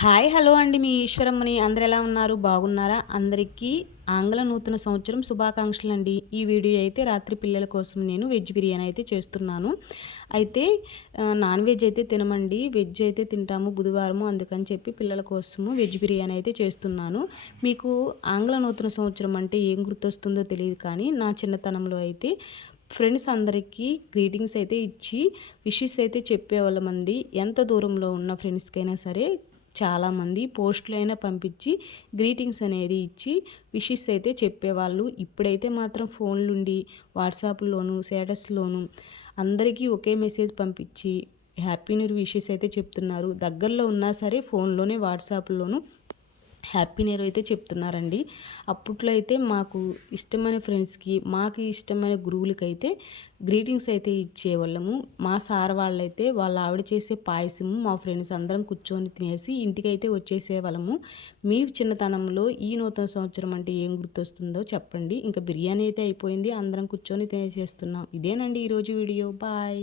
Hi hello అండి. మీ ఈశ్వరమ్మని. అందరు ఎలా ఉన్నారు? బాగున్నారా? అందరికీ ఆంగ్ల నూతన సంవత్సరం శుభాకాంక్షలండి. ఈ వీడియో అయితే రాత్రి పిల్లల కోసం నేను వెజ్ బిర్యానీ అయితే చేస్తున్నాను. అయితే నాన్ వెజ్ అయితే తినమండి, వెజ్ అయితే తింటాము బుధవారము. అందుకని చెప్పి పిల్లల కోసము వెజ్ బిర్యానీ అయితే చేస్తున్నాను. మీకు ఆంగ్ల నూతన సంవత్సరం అంటే ఏం గుర్తొస్తుందో తెలియదు, కానీ నా చిన్నతనంలో అయితే ఫ్రెండ్స్ అందరికీ గ్రీటింగ్స్ అయితే ఇచ్చి విషెస్ అయితే చెప్పేవాళ్ళమండి. ఎంత దూరంలో ఉన్న ఫ్రెండ్స్కైనా సరే చాలామంది పోస్టులు అయినా పంపించి గ్రీటింగ్స్ అనేది ఇచ్చి విషెస్ అయితే చెప్పేవాళ్ళు. ఇప్పుడైతే మాత్రం ఫోన్లుండి వాట్సాప్లోను స్టేటస్లోను అందరికీ ఒకే మెసేజ్ పంపించి హ్యాపీ న్యూ ఇయర్ విషెస్ అయితే చెప్తున్నారు. దగ్గరలో ఉన్నా సరే ఫోన్లోనే వాట్సాప్లోను హ్యాపీ న్యూ ఇయర్ అయితే చెప్తున్నారండి. అప్పట్లో అయితే మాకు ఇష్టమైన ఫ్రెండ్స్కి, మాకు ఇష్టమైన గురువులకైతే గ్రీటింగ్స్ అయితే ఇచ్చేవాళ్ళము. మా సార్ వాళ్ళైతే వాళ్ళ ఆవిడ చేసే పాయసము మా ఫ్రెండ్స్ అందరం కూర్చొని తినేసి ఇంటికైతే వచ్చేసేవాళ్ళము. మీ చిన్నతనంలో ఈ నూతన సంవత్సరం అంటే ఏం గుర్తొస్తుందో చెప్పండి. ఇంకా బిర్యానీ అయితే అయిపోయింది, అందరం కూర్చొని తినేసేస్తున్నాం. ఇదేనండి ఈరోజు వీడియో. బాయ్.